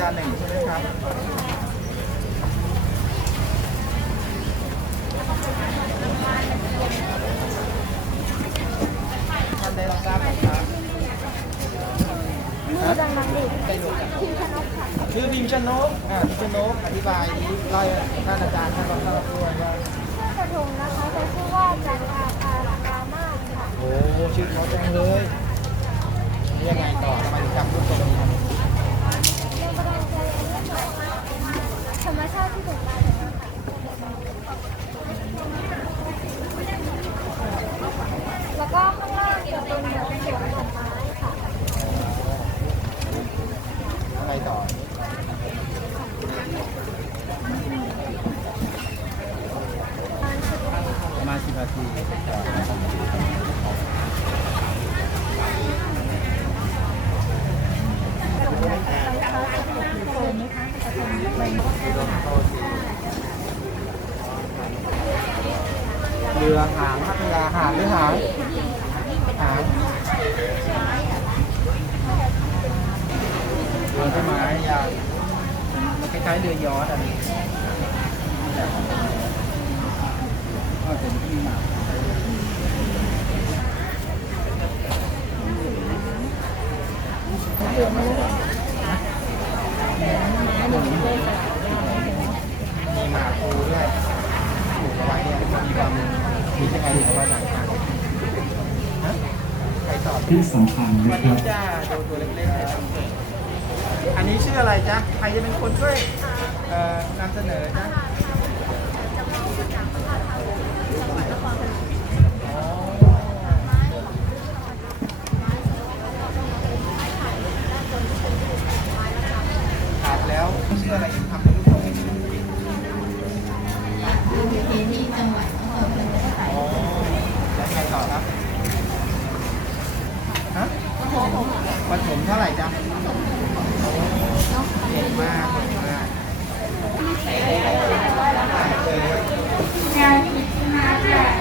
ยาหนึ่งใช่ไหมครับท่านใดลองทราบไหมครับ มือดังๆดิ ได้ดูกัน พิมพ์ชนกค่ะ ชื่อพิมพ์ชนกอ่าพิมพ์ชนกอธิบายนี้เล่าให้ท่านอาจารย์ท่านรองทราบด้วยว่า ชื่อกระทงนะคะจะชื่อว่าจันทราคารากามาศค่ะ โอ้ชื่อเขาจังเลยยังไงต่อทำไมถึงจำรูปตรงนี้ครับ เรื่องประดังใจอันนี้ค่ะธรรมชาติที่ถูกมาจากค่ะแล้วก็ข้างล่างจะเป็นแบบสวนดอกไม้ค่ะ ยังไงต่อ ประมาณสิบนาทีเรือหางครับเรือหางหรือหางหางเรือต้นไม้ยาวคล้ายๆเรือยอชต์อันนี้ก็เป็นที่มา มีหมาคูด้วยปลูกเอาไว้เนี่ยมีความมียังไงถึงเอามาจากทางฮะใครตอบ ที่สำคัญนะวัสคดีรับจ้าดูตัวเล็กๆเลยครับอันนี้ชื่ออะไรจ๊ะ ใครจะเป็นคนช่วยเอ่อนำเสนอจ๊ะอ๋อครับแล้วชื่ออะไรทำเป็นรูปทรงนี้ ดูเวทีที่จังหวัดนครพนมค่ะ อ๋อแล้วไงต่อครับ ฮะวันผมเท่าไหร่จ๊ะเก่งมากเก่งมาก แนวคิดที่มาจาก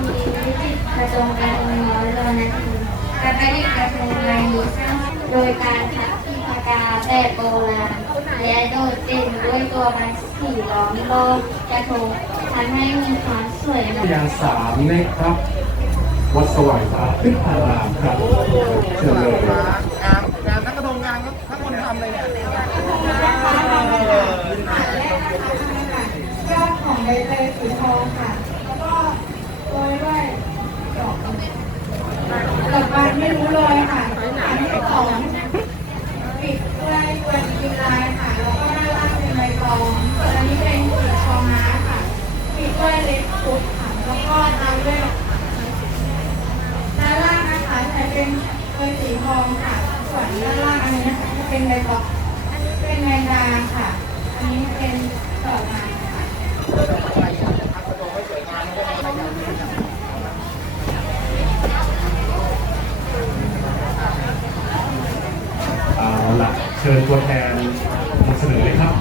มีวิจิตรกระทรวงการเงินร้อยรอนาทีการประดิษฐ์กระทงใบนี้สร้างโดยการทับที่ปากกาแบบโบราณและโดดเด่นด้วยตัวใบสีล้อมรอบกระทงทำให้มีความสวยงาม ยา สามนะครับ วัดสว่างสาพิพารามครับเชิญเลย งามงามนักกระทงงามก็ทั้งคนทำเลยเนี่ย ยอดของใบเตยสีทองค่ะ แล้วก็โรยด้วยดอกดอกบานไม่รู้เลยค่ะอันที่สองปิดด้วยตัวดีลายค่ะ แล้วก็ด้านล่างเป็นใบตองส่วนอันนี้เป็นสีทองม้าค่ะ ปิดด้วยเล็บคุดค่ะ แล้วก็ตามด้วยด้านล่างนะคะใช้เป็นตัวสีทองค่ะ ส่วนด้านล่างอันนี้นะคะจะเป็นใบตองอันนี้เป็นแมงดาค่ะ อันนี้เป็นดอกไม้ค่ะ อะไรอยากจะทำกระทงให้สวยงามก็ได้นะครับ เอาละเชิญตัวแทนนำเสนอเลยครับ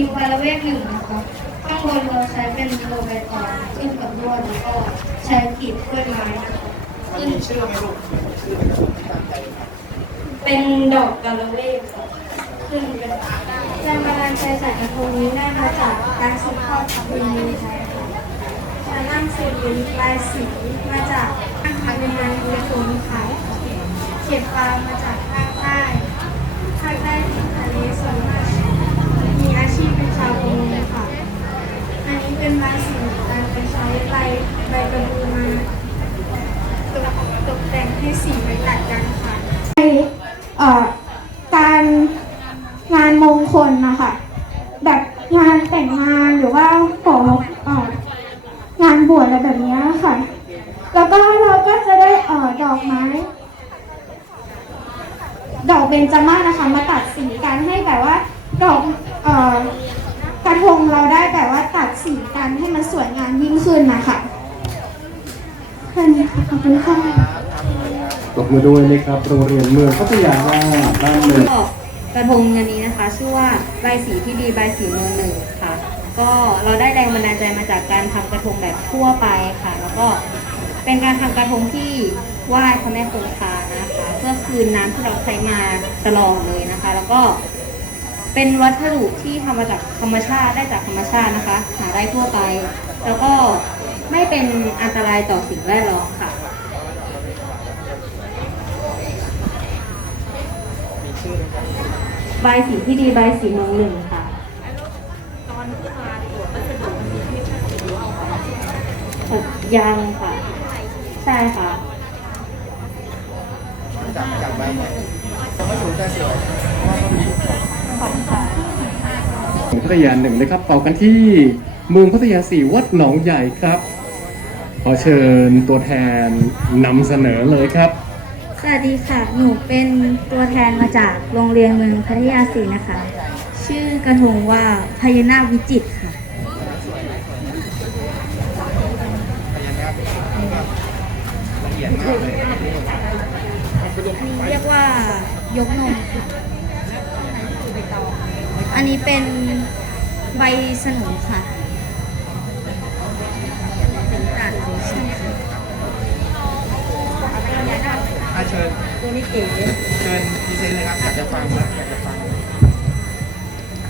ทิวบาลเวกหนึ่งนะครับข้างบนเราใช้เป็นโลใบตองขึ้นกับลวดแล้วก็ใช้ขีดกล้วยไม้นะคะมันมีชื่อไหมลูกมีชื่อไหมลูกที่ตั้งใจทำเป็นดอกกาลเวกค่ะขึ้นเป็นแรงบันดาลใจจากกระทงนี้ได้มาจากการสืบทอดประเพณีไทยค่ะการนั่งสืบเป็นลายสีมาจากทางงานกระทงค่ะเขียบปลามาจากภาคใต้ภาคใต้ที่ทะเลส่วนมากมีอา ชาวประมงค่ะ อันนี้เป็นใบสีการไปใช้ใบใบกระบูมาตกตกแต่งให้สีไม่ตัดกันค่ะเอ่อการงานมงคลนะคะแบบงานแต่งงานหรือว่าขอเอ่องานบวชอะไรแบบนี้ค่ะ แล้วก็เราก็จะได้เอ่อดอกไม้ ดอกเบญจมาศนะคะ มาตัดสีกันให้แบบว่าดอกเอ่อ ระทงเราได้แบบว่าตัดสีกันให้มันสวยงามยิ่งขึ้นนะคะแค่นี้ค่ะขอบคุณค่ะตบมือด้วยนะครับโรงเรียนเมืองพัทยาหน้าด้านหนึ่งก็กระทงอันนี้นะคะ ชื่อว่าใบายสีที่ดีใบายสีเมืองหนึ่งค่ะ ก็เราได้แรงบันดาลใจมาจากการทำกระทงแบบทั่วไปค่ะ แล้วก็เป็นการทำกระทงที่ไหว้พระแม่คงคานะคะเพื่อคืนน้ำที่เราใช้มาตลอดเลยนะคะ แล้วก็ เป็นวัสดุที่ทำมาจากธรรมชาติได้จากธรรมชาตินะคะ หาได้ทั่วไป แล้วก็ไม่เป็นอันตรายต่อสิ่งแวดล้อมค่ะ ใบายสีที่ดีใบายสีเมืองหนึ่งค่ะเอ่อยังค่ะ ใช่ค่ะจับจับใบเนี่ยไม่ถูกแต่สวย พัทยาหนึ่งนะครับต่อกันที่เมืองพัทยาสี่วัดหนองใหญ่ครับ ขอเชิญตัวแทนนำเสนอเลยครับ สวัสดีค่ะ หนูเป็นตัวแทนมาจากโรงเรียนเมืองพัทยาศรีนะคะ ชื่อกระทงว่าพญานาควิจิตรค่ะพญานาคแบบละเอียดมากเลยเรียกว่ายกนมค่ะ อันนี้เป็นใบสนุนค่ะเป็นตัดใช่ค่ะอาเชิญตัวนี้เก๋เชิญพรีเซนต์เลยครับอยากจะฟังนะอยากจะฟัง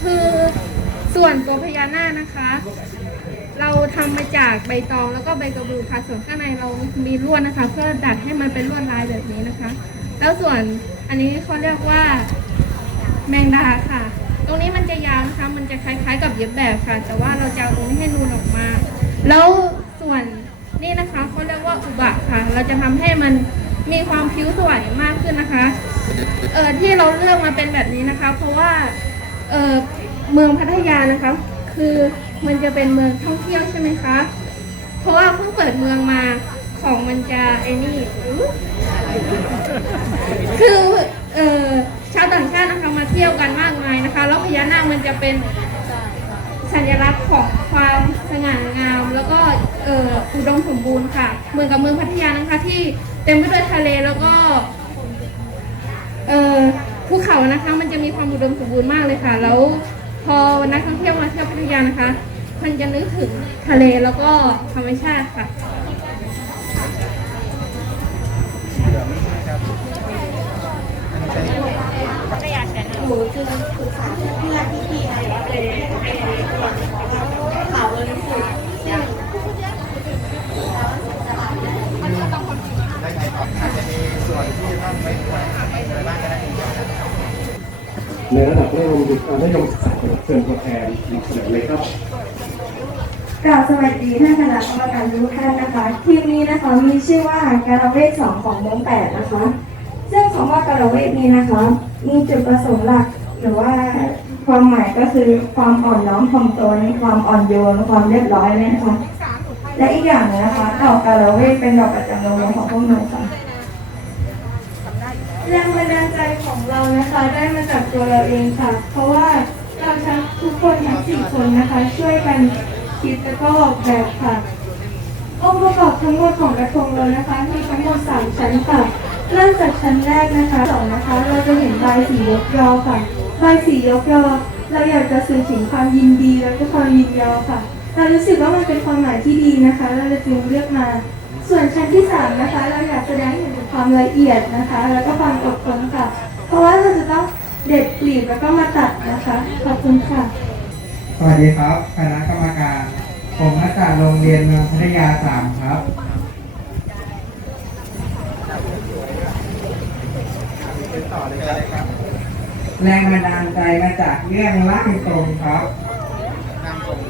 คือส่วนตัวพญานาคนะคะ เราทำมาจากใบตองแล้วก็ใบกระบือค่ะส่วนข้างในเรามีลวดนะคะ เพื่อดัดให้มันเป็นลวดลายแบบนี้นะคะ แล้วส่วนอันนี้เขาเรียกว่าแมงดาค่ะ รงนี้มันจะยาวนะคะ มันจะคล้ายๆ กับเย็บแบบค่ะ แต่ว่าเราจะเอาตรงนี้ให้นูนออกมา แล้วส่วนนี่นะคะเขาเรียกว่าอุบะค่ะ เราจะทำให้มันมีความผิวสวยมากขึ้นนะคะ เออที่เราเลือกมาเป็นแบบนี้นะคะ เพราะว่า เออเมืองพัทยานะคะ คือมันจะเป็นเมืองท่องเที่ยวใช่ไหมคะ เพราะว่าเพิ่งเปิดเมืองมาของมันจะไอ้นี่ คือ เออ ชาวต่างชาตินะคะมาเที่ยวกันมากมายนะคะ แล้วพญานาคมันจะเป็นสัญลักษณ์ของความสง่างาม แล้วก็เอออุดมสมบูรณ์ค่ะเหมือนกับเมืองพัทยานะคะที่เต็มไปด้วยทะเลแล้วก็เอ่อภูเขานะคะมันจะมีความอุดมสมบูรณ์มากเลยค่ะ แล้วพอนักท่องเที่ยวมาเที่ยวพัทยานะคะ มันจะนึกถึงทะเลแล้วก็ธรรมชาติค่ะเหลืองนี่ใช่ หมครับอันนี้ใช้หนูจึงปรึกษาเพื่อนๆพี่ๆอะไรเป็นข่าวบริสุทธิ์ซึ่งได้ใช้ครับอาจจะมีส่วนที่ต้องไปไว้อะไรบ้างก็ได้ในระดับมัธยมศึกษามัธยมศึกษาเชิญตัวแทนนำเสนอเลยครับกล่าวสวัสดีท่านคณะกรรมการทุกท่านนะคะทีมนี้นะคะมีชื่อว่าการเวทสองของวงแปดนะคะำว่าการเวทนี้นะคะ มีจุดประสงค์หลัก หรือว่าความหมายก็คือความอ่อนน้อมถ่อมตนความอ่อนโยนความเรียบร้อยเลยนะคะและอีกอย่างนะคะดอกการเวทเป็นดอกประจำโรงเรียนของพวกหนูค่ะแรงบันดาลใจของเรานะคะ ได้มาจากตัวเราเองค่ะ เพราะว่าเราทั้งทุกคนทั้งสี่คนนะคะ ช่วยกันคิดแล้วก็ออกแบบค่ะองค์ประกอบทั้งหมดของกระทงเรานะคะมีทั้งหมดสามชั้นค่ะ เริ่มจากชั้นแรกนะคะสองนะคะ เราจะเห็นใบายสียกยอค่ะใบายสียกยอเราอยากจะสื่อถึงความยินดีแล้วก็ความยินยอค่ะ เรารู้สึกว่ามันเป็นความหมายที่ดีนะคะ เราเลยจึงเลือกมา ส่วนชั้นที่สามนะคะ เราอยากแสดงให้เห็นถึงความละเอียดนะคะ แล้วก็ความอดทนค่ะ เพราะว่าเราจะต้องเด็ดกลีบแล้วก็มาตัดนะคะ ขอบคุณค่ะ สวัสดีครับ คณะกรรมการ ผมมาจากโรงเรียนเมืองพัทยาสามครับ เป็น ต่อเลยก็ได้ครับ แรงบันดาลใจมาจากเรื่องร่างทรงครับนำส่ง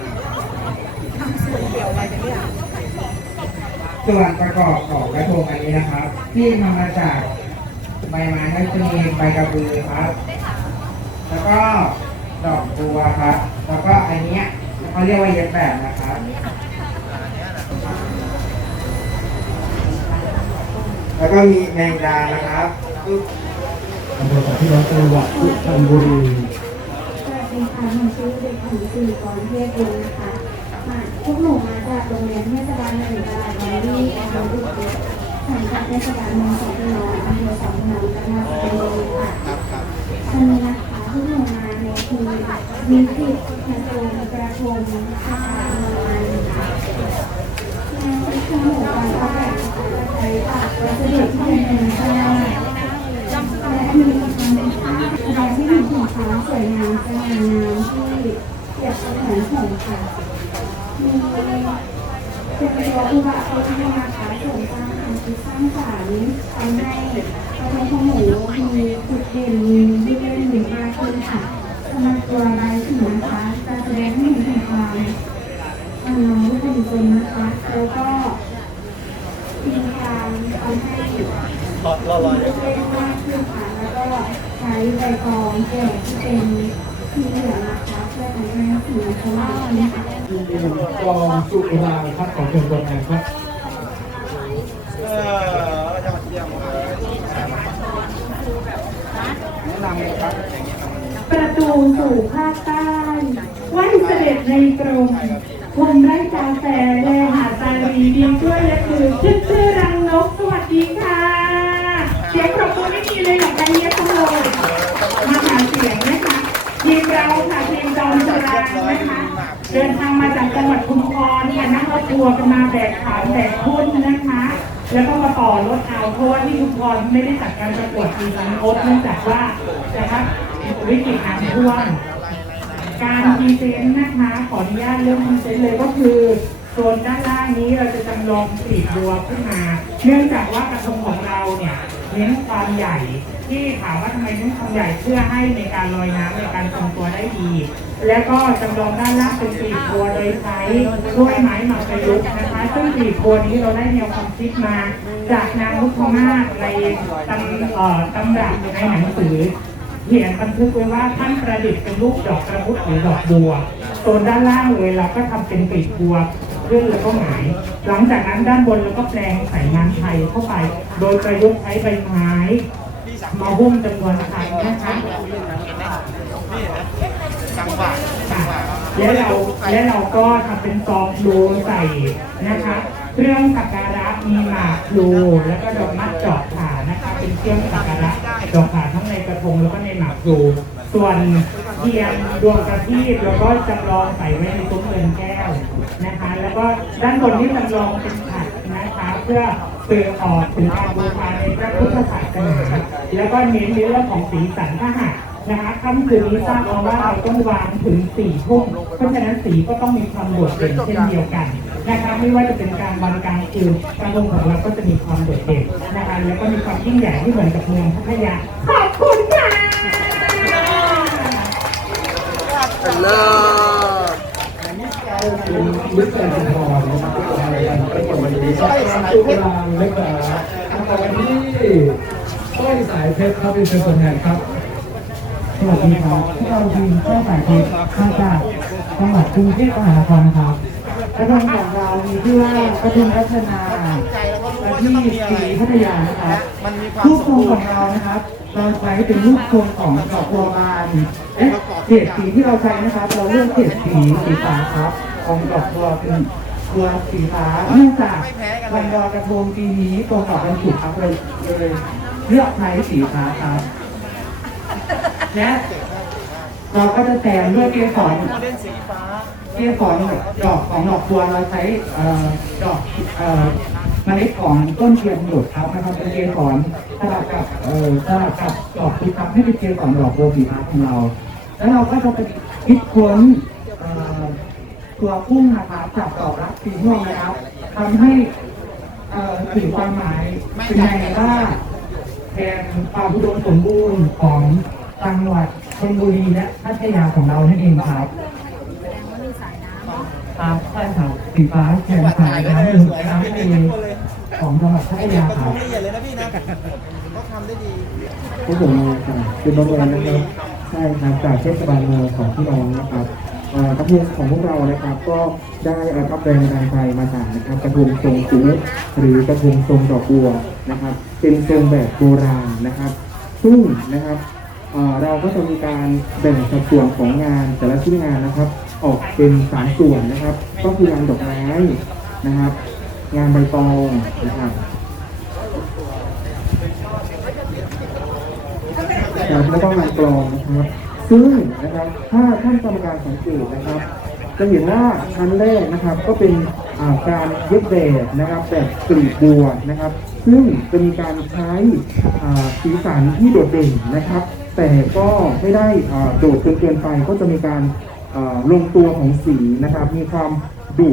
ส่วนประกอบของกระทงอันนี้นะครับ ที่ทำมาจากใบไม้ก็จะมีใบกระบือครับ แล้วก็ดอกบัวครับ แล้วก็อันเนี้ยเขาเรียกว่าเย็บแบบนะครับแล้วก็มีแมงดานะครับ อำเภอสัตยาจังหวัดสุพรรณบุรีสวัสดีค่ะหนูชื่อเด็กหญิงสิริกรเทพวงศ์นะคะมาพวกหนูมาจากโรงเรียนเทศบาลหนึ่งตลาดน้อยที่อำเภอดุสิตสังกัดเทศบาลเมืองสองพี่น้องอำเภอสองพี่น้องจังหวัดสุพรรณบุรีค่ะวันนี้นะคะพวกหนูมาในทีมมีสิทธิ์กระทงกระทงอาคารเมืองมันค่ะงานที่พวกหนูการออกแบบนะคะจะใช้จากวัสดุที่วยงามสง่างามที่เปรียบเสมือนหงส์ค่ะมีเป็นตัวอุบะเขาที่มาค้าเสริมสร้างความคิดสร้างสรรค์ทำให้กระทงของหมูมีจุดเด่นมีที่เล่นหนึ่งมากขึ้นค่ะสำหรับตัวใบสีนะคะจะแสดงให้เห็นถึงความอ่อนน้อมถ่อมตนนะคะแล้วก็มีการทำให้รอรอรอ เล่นมากขึ้นค่ะ แล้วก็ ใช้ใบตองแก่ที่เป็นที่เหลือนะคะเพื่อทำให้สีมันสว่างขึ้นค่ะกองสุราครับของเชิญตัวแทนครับเออยอดเยี่ยมเลยแนะนำเลยครับอย่างเงี้ยมันประตูสู่ภาคใต้ไหวเสด็จในกรมพรมไร่กาแฟแลหาตาลีดีช่วยและคือชื่อชื่อรังนก สวัสดีค่ะ เสียงปรบมือไม่มีเลยหรอกใจเย็นทั้งเลยมาหาเสียงนะคะทีม เราค่ะทีมจอมจุฬานะคะเดินทางมาจากจังหวัดชุมพรเนี่ยนั่งรถทัวร์กันมาแบกขานแบกพุ่นนะคะ แล้วก็มาต่อรถเอาเพราะว่าที่ชุมพรไม่ได้จัดการประกวดปีสันโอ๊ตเนื่องจากว่านะครับวิกฤตน้ำท่วมการพรีเซนต์นะคะ ขออนุญาตเริ่มพรีเซนต์เลยก็คือโซนด้านล่างนี้เราจะจำลองกลีบัวขึ้นมา เนื่องจากว่ากระทงของเราเนี่ย เน้นความใหญ่ที่ถามว่าทำไมเน้นความใหญ่เพื่อให้ในการลอยน้ำในการทรงตัวได้ดี แล้วก็จำลองด้านล่างเป็นกลีบบัวโดยใช้ด้วยไม้หมากประยุกต์นะคะ ซึ่งกลีบบัวนี้เราได้แนวความคิดมา จากนางนุพมาในตำเอ่อตำรับในหนังสือเขียนบันทึกไว้ว่าท่านประดิษฐ์เป็นรูปดอกกระพุ้หรือดอกบัวโซนด้านล่างเลยเราก็ทำเป็นปีกบัว ขึ้นแล้วก็หงาย หลังจากนั้นด้านบนเราก็แปลงใส่งานไทยเข้าไป โดยประยุกต์ใช้ใบไม้มาหุ้มจำนวนครั้งนะคะจังหวะจังหวะและเราและเราก็ทำเป็นซองพลูใส่นะคะเครื่องสักการะมีหมากพลูแล้วก็ดอกมัดจอกขานะคะ เป็นเครื่องสักการะดอกขาทั้งในกระทงแล้วก็ในหมากพลูส่วน เทียนดวงประทีปแล้วก็จำลองใส่ไว้ในซุ้มเงินแก้วนะคะ แล้วก็ด้านบนที่จำลองเป็นฉัดนะคะ เพื่อสื่อออกถึงการบูชาในพระพุทธศาสนาแล้วก็เน้นในเรื่องของสีสันถ้าหากนะคะค่ำคืนนี้ทราบมาว่าเราต้องวางถึงสี่ทุ่มเพราะฉะนั้นสีก็ต้องมีความโดดเด่นเช่นเดียวกันนะคะไม่ว่าจะเป็นการวันกลางคืนการลงของเราก็จะมีความโดดเด่นนะคะแล้วก็มีความยิ่งใหญ่ที่เหมือนกับเมืองพัทยา เป็นเลิศเป็นมิสเตอร์ชุมพรนะครับรายการประกวดวันนี้ครับสุรางเล็กนาต่อกันที่ต้อยสายเพชรครับเป็นเชิญตัวแทนครับสวัสดีครับพวกเราทีมเจ้าสายเพชรมาจากจังหวัดกรุงเทพมหานครนะครับกระทงของเรามีชื่อว่ากระทงพัฒนาที่จะต้องศมีอะไรรีพัทยานะครับมันมีความรูปสทรมงบูของเรานะครับ เราใช้เป็นรูปทรงของดอกบัวบานและเฉดสีที่เราใช้นะครับ เราเลือกเฉดสีสีฟ้าครับ ของดอกบัวเป็นบัวสีฟ้าเนื่องจากวันลอยกระทงปีนี้ตรงกับวันศุกครับเลยเลยเลือกใช้สีฟ้าครับและเราก็จะแซมด้วยเกสรเดลสีฟ้าเกสรดอกของดอกบัวเราใช้เอ่อดอก เอ่อเมล็ดของต้นเทียนหยดครับนะครับเป็นเกสรสลับกับเอ่อสลับกับดอกที่ทำให้เป็นเกสรดอกบัวสีฟ้าของเรา แล้วเราก็จะไปคิดค้นเอ่อตัวพุ่งนะครับจากดอกรักสีม่วงนะครับทำให้เอ่อสื่อความหมายเป็นไงว่าแทนความอุดมสมบูรณ์ของจังหวัดชลบุรีและพัทยาของเรานั่นเองครับครับใช่ครับสีฟ้าแทนสายน้ำหนึ่งน้ำทะเล ของจังหวัดพัทยาครับมละเอียดเลยนะพี่นะเขาทำได้ดีพวกผมมาจากคือบังเอิญนะครับใช่ครับจากเทศบาลเมืองของพี่น้องนะครับกระทงของพวกเรานะครับก็ได้รับแรงบันดาลใจมาจากนะครับกระทงทรงสูงหรือกระทงทรงดอกบัวนะครับ เป็นทรงแบบโบราณนะครับ ซึ่งนะครับเอ่อเราก็จะมีการแบ่งสัดส่วนของงานแต่ละชิ้นงานนะครับ ออกเป็นสามส่วนนะครับ ก็คืองานดอกไม้นะครับ งานใบตองนะครับนะครับแล้วก็งานกลองนะครับ ซึ่งนะครับ ถ้าท่านกรรมการสังเกตนะครับ จะเห็นว่าชั้นแรกนะครับ ก็เป็นอาการเย็บแบบนะครับแบบกลีบบัวนะครับ ซึ่งจะมีการใช้สีสันที่โดดเด่นนะครับ แต่ก็ไม่ได้โดดจนเกินไป ก็จะมีการลงตัวของสีนะครับ มีความดุ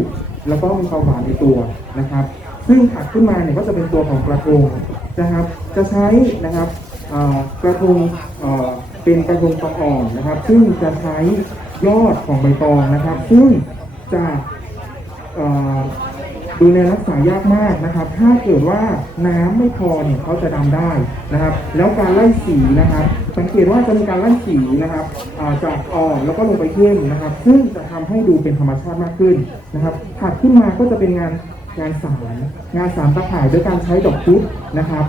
แล้วก็มีความหวานในตัวนะครับ ซึ่งถักขึ้นมาเนี่ยก็จะเป็นตัวของกระทงนะครับ จะใช้นะครับกระทงเป็นกระทงตะอ่อนนะครับ ซึ่งจะใช้ยอดของใบตองนะครับ ซึ่งจะ ดูแลรักษายากมากนะครับ ถ้าเกิดว่าน้ำไม่พอเนี่ยเขาจะดำได้นะครับ แล้วการไล่สีนะครับ สังเกตว่าจะมีการไล่สีนะครับจากอ่อนแล้วก็ลงไปเข้มนะครับ ซึ่งจะทำให้ดูเป็นธรรมชาติมากขึ้นนะครับถัดขึ้นมาก็จะเป็นงานงานสารงานสารตะข่ายด้วยการใช้ดอกพุธนะครับ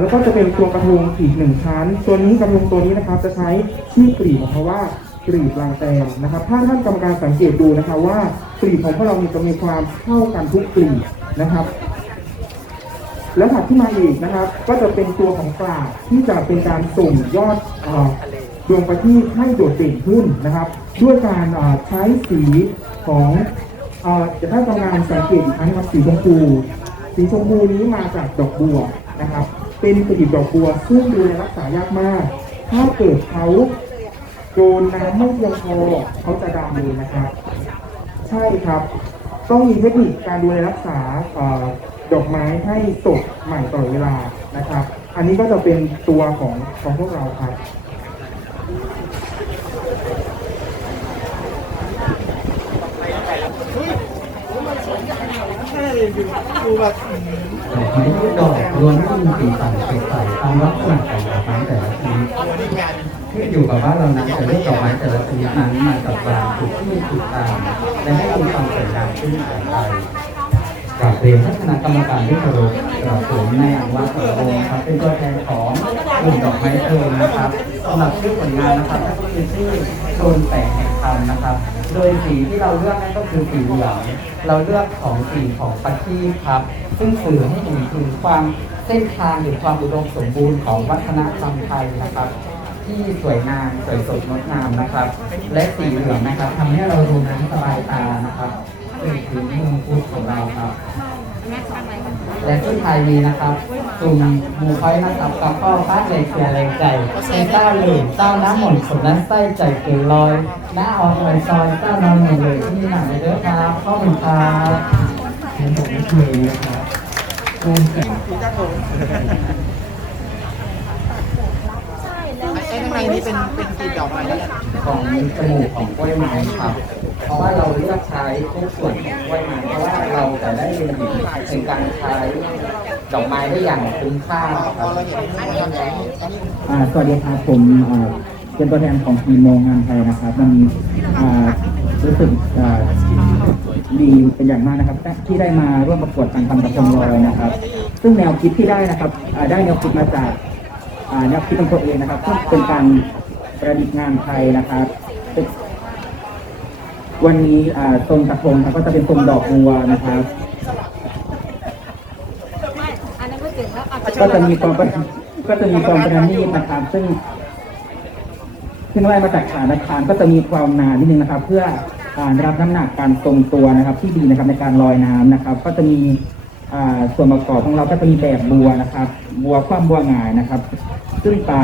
แล้วก็จะเป็นตัวกระทงอีกหนึ่งชั้น ตัวนี้กระทงตัวนี้นะครับจะใช้ชื่อกลีบเพราะว่ากลีบลางแตนนะครับ ถ้าท่านกรรมการสังเกตดูนะครับว่า กลีบของพวกเรานี่จะมีความเข้ากันทุกกลีบนะครับ แล้วถัดขึ้นมาอีกนะครับ ก็จะเป็นตัวของกลาที่จะเป็นการส่งยอดอดวงประทีปให้โดดเด่นขึ้นนะครับ ด้วยการใช้สีของจะถ้ากรรมการสังเกตอีกครั้งนะครับสีชมพูสีชมพูนี้มาจากดอกบัวนะครับ เป็นกลีบดอกบัวซึ่งดูแลรักษายากมาก ถ้าเกิดเขาโดนน้ำไม่เพียงพอเขาจะดำเลยนะครับ ใช่ครับ ต้องมีเทคนิคการดูแลรักษาออดอกไม้ให้สดใหม่ตลอดเวลานะครับ อันนี้ก็จะเป็นตัวของของพวกเราครับ แต่ทีนี้ดอกล้วนที่มีสีสันสดใสตามลักษณะของดอกไม้แต่ละชนิดขึ้นอยู่กับว่าเรานำแต่เลือกดอกไม้แต่ละชนิดนั้นมาจัดวางถูกที่ถูกทางและให้มีความสวยงามขึ้นอย่างไรกราบเรียนท่านคณะกรรมการที่เคารพกราบผมในอังวาสระวงครับเป็นตัวแทนของกลุ่มดอกไม้เพลิงนะครับสำหรับชื่อผลงานนะครับก็คือชื่อโซนแสง แห่งธรรมนะครับ โดยสีที่เราเลือกนั่นก็คือสีเหลืองเราเลือกของสีของปัจจีครับ ซึ่งสื่อให้เห็นถึงความเส้นทางหรือความอุดมสมบูรณ์ของวัฒนธรรมไทยนะครับที่สวยงามสวยสดงดงามนะครับ และสีเหลืองนะครับทำให้เราดูนั้นสบายตานะครับสื่อถึงเมืองพุทธของเราครับ และที่ไทยมีนะครับ กลุ่มหมู่คอยนะครับกับพ่อฟ้าเหล็กเสียแรงใจเป็นเต้าเหลืองเต้าน้ำหม่นสมน้ำไส้ใจเกินลอยหน้าออกเลยซอยเต้านอนหนึ่งเลยที่นี่หนักเลยเด้อครับข้อมูลครับในดอกไม้เพลิงนะครับโอนแสงไอ้ข้างในนี้เป็นเป็นกลีบดอกไม้เนี่ยของจมูกของกล้วยไม้ครับ เพราะว่าเราเลือกใช้ทุกส่วนของกล้วยไม้เพราะว่าเราจะได้เรียนรู้ในการใช้ ดอกไม้ได้อย่างคุ้มค่าครับอ่าสวัสดีครับผมอ่าเป็นตัวแทนของทีมโมงานไทยนะครับมันอ่ารู้สึกอ่าดีเป็นอย่างมากนะครับ ที่ได้มาร่วมประกวดการทำกระทงลอยนะครับ ซึ่งแนวคิดที่ได้นะครับอ่าได้แนวคิดมาจากอ่าแนวคิดของตัวเองนะครับซึ่งเป็นการประดิษฐ์งานไทยนะครับวันนี้ทรงกระทงครับก็จะเป็นทรงดอกบัวนะครับ ก็จะมีความก็จะมีความประณีตนะครับซึ่ง ซึ่งไล่มาจากฐานอาคารก็จะมีความหนานิดนึงนะครับ เพื่ออ่ารับน้ำหนักการทรงตัวนะครับ ที่ดีนะครับในการลอยน้ำนะครับ ก็จะมีส่วนประกอบของเราก็จะมีแบบบัวนะครับ บัวคว่ำบัวหงายนะครับ ซึ่งตา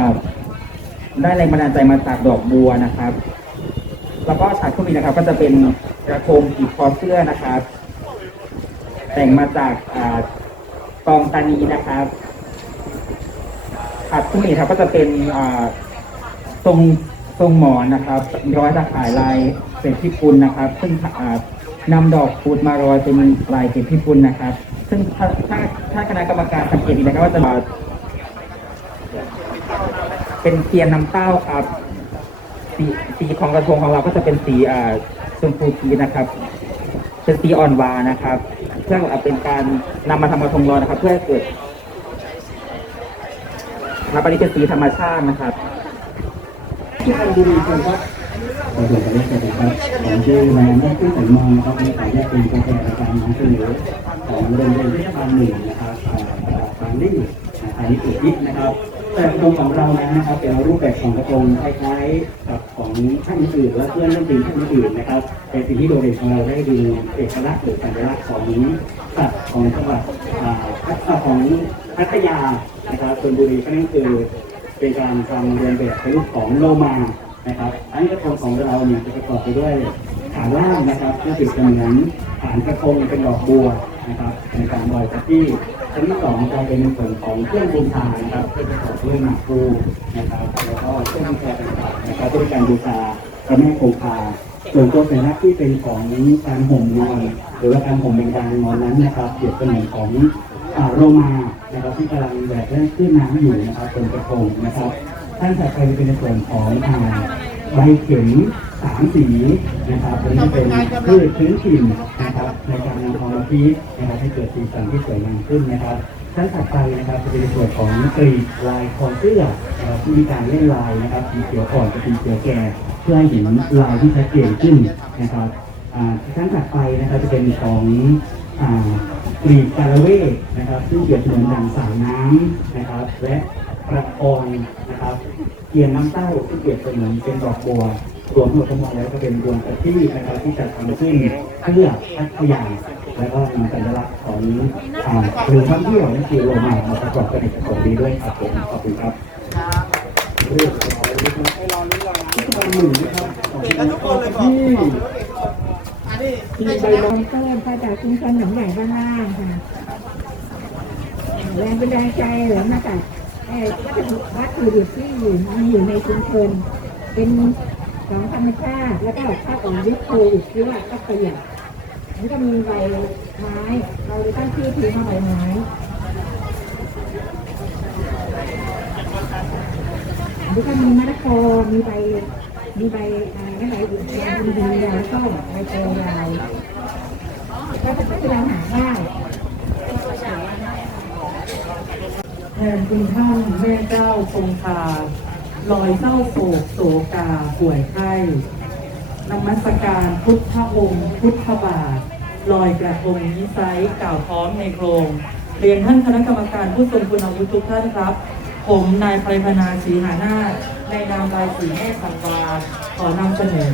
ได้แรงบันดาลใจมาจากดอกบัวนะครับ แล้วก็ฉากเครื่องบินะครับ ก็จะเป็นกระทงขีคอเสื้อนะครับ แต่งมาจากอ่าตองตานีนะครับ ถัดขึ้นมาอีกครับก็จะเป็นทรงทรงหมอนนะครับร้อยตะข่ายลายเศษพิกุลนะครับ ซึ่งอ่านำดอกพูดมาร้อยเป็นลายเศษพิกุลนะครับ ซึ่งถ้าถ้าถ้าคณะกรรมการสังเกตดีนะครับว่าจะเป็นเทียนน้ำเต้าครับสีสีของกระทงของเราก็จะเป็นสีอ่าชมพูพีนะครับเป็นสีอ่อนวานะครับ เพื่อเป็นการนำมาทำกระทงลอยนะครับ เพื่อเกิด ครับอันนี้เป็นสีธรรมชาตินะครับที่ทำบุรีครับสวัสดีครับสวัสดีครับผมชื่อนายนัทขึ้นสมองนะครับในฐานะเป็นตัวแทนรายการนำเสนอของโรงเรียนเทศบาลหนึ่งนะครับอ่าบางลี่อันนี้ตัวยิปนะครับ แต่กระทงของเรานั้นนะครับเป็นรูปแบบของกระทงคล้ายๆกับของท่านอื่นและเพื่อนเล่นตีท่านอื่นนะครับแต่สิ่งที่โดดเด่นของเราได้ดูเอกลักษณ์หรือสัญลักษณ์ของสัตว์ของจังหวัดอ่าพัทของ พัทยานะครับชลบุรีก็นั่นคือเป็นการทำเรียนแบบเป็นรูปของโลมานะครับ อันนี้กระทงของเราเนี่ยจะประกอบไปด้วยฐานล่างนะครับก็คือเป็นเหมือนฐานกระทงเป็นดอกบัวนะครับในการลอยกระที่ชั้นที่สองจะเป็นส่วนของเครื่องบูชานะครับเพื่อประกอบด้วยหมากภูนะครับแล้วก็เครื่องบูชาต่างๆนะครับเพื่อเป็นการบูชาพระแม่คงคาส่วนตัวสัญลักษณ์ที่เป็นของการห่มนอนหรือว่าการห่มเป็นการนอนนั้นนะครับเปรียบเสมือนของ โรมานะครับที่กำลังแบกและขึ้นน้ำอยู่นะครับบนกระทงนะครับท่านถัดไปจะเป็นในส่วนของใบเข็มสามสีนะครับตัวนี้เป็นพืชพื้นถิ่นนะครับในการนำความพีนะครับให้เกิดสีสันที่สวยงามขึ้นนะครับท่านถัดไปนะครับจะเป็นในส่วนของกรีกลายคอเสื้อนะครับที่มีการเล่นลายนะครับสีเขียวอ่อนกับสีเขียวแก่เพื่อให้เห็นลายที่ชัดเจนขึ้นนะครับอ่านถัดไปนะครับจะเป็นของ กรีกกาละเวกนะครับ ซึ่งเปรียบเสมือนดังสายน้ำนะครับ และประออนนะครับเทียนน้ำเต้าที่เปรียบเสมือนเป็นดอกบัวรวมทั้งหมดทั้งมวลแล้วก็เป็นดวงประทีปนะครับที่จัดทำขึ้นเพื่อพัทยาแล้วก็นำสัญลักษณ์ของอ่าเรือท่องเที่ยวนั่นคือโรมามาประกอบกันในกระทงนี้ด้วยครับผมขอบคุณครับเรื่องของเทศบาลหนึ่งนะครับของที่ ที่ใบลงต้นมาจากชุมชนหนองใหญ่บ้านล่างค่ะแรงเป็นแรงใจเหรือมาจากเอ่อวัตถุดิบที่อยู่มีอยู่ในชุมชนเป็นของธรรมชาติแล้วก็ถ้าของยุคโควิดที่ว่าก็ประหยัดมันก็มีใบไม้ เราเลยตั้งชื่อทีว่าใบไม้อันนี้ก็มีมะละกอมีใบ มีใบอะไรนะใบอื่นมีใบยาส้มใบโตยาวก็จะก็จะเราหาได้แทนคุณท่านแม่เจ้าคงคาลอยเศร้าโศกโศกาป่วยไข้นมัสการพุทธองค์ พุทธบาทลอยกระทงนิสัยกล่าวพร้อมในโครงเรียนท่านคณะกรรมการผู้ทรงคุณวุฒิทุกท่านครับ ผมนายไพพนาศรีหานาถในนามใบายสีแม่สังวาขอนำเสนอ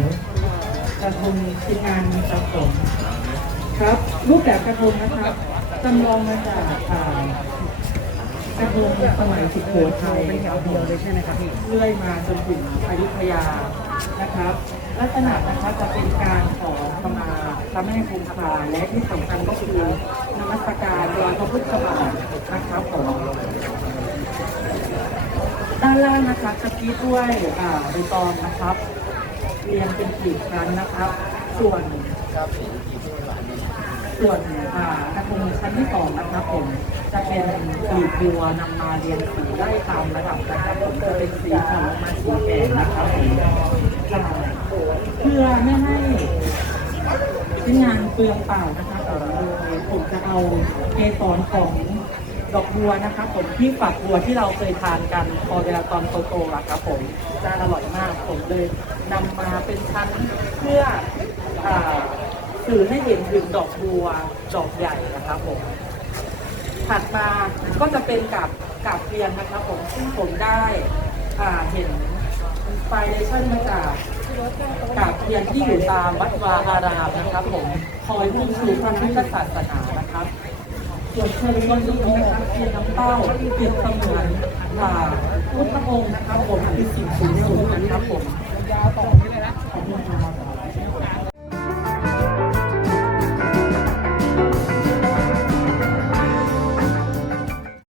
กระทงชิ้นงานนี้ครับผมครับรูปแบบกระทงนะครับจำลองมาจากอ่ากระทงสมัยสุโขทัยครับเดียวเลยใช่ไหมครับพี่เรื่อยมาจนถึงอยุธยานะครับ ลักษณะนะครับจะเป็นการขอขมาพระแม่คงคาและที่สำคัญก็คือนมัสการรอยพระพุทธบาทนะครับผม ด้านล่างนะครับจะพีดด้วยอ่าใบตองนะครับ เรียงเป็นกีบครั้งนะครับ ส่วนส่วนอ่ากระทงชั้นที่สองนะครับผมจะเป็นกีบบัวนำมาเรียงสีได้ตามระดับนะครับผมจะเป็นสีขาวมาสีแดงนะครับผมเพื่อไม่ให้ชิ้นงานเปลืองเปล่านะครับผมเลยผมจะเอาเกสรของ ดอกบัวนะครับผมที่ฝักบัวที่เราเคยทานกันพอเวลาตอนโตๆอะครับผมจะอร่อยมากผมเลยนำมาเป็นชั้นเพื่ออ่าสื่อให้เห็นถึงดอกบัวดอกใหญ่นะครับผมถัดมาก็จะเป็นกับกับเรียนนะครับผมซึ่งผมได้อ่าเห็นไฟเลชั่นมาจากกับเรียนที่อยู่ตามวัดวาอารามนะครับผมคอยมุ่งสู่พระพุทธศาสนานะครับ ส่วนเชิญชวนทุกคนนะครับเทียนน้ำเต้าเปรียบเสมือนอ่าพุทธองค์นะครับผมคือสิ่งสูงสุดนะครับผม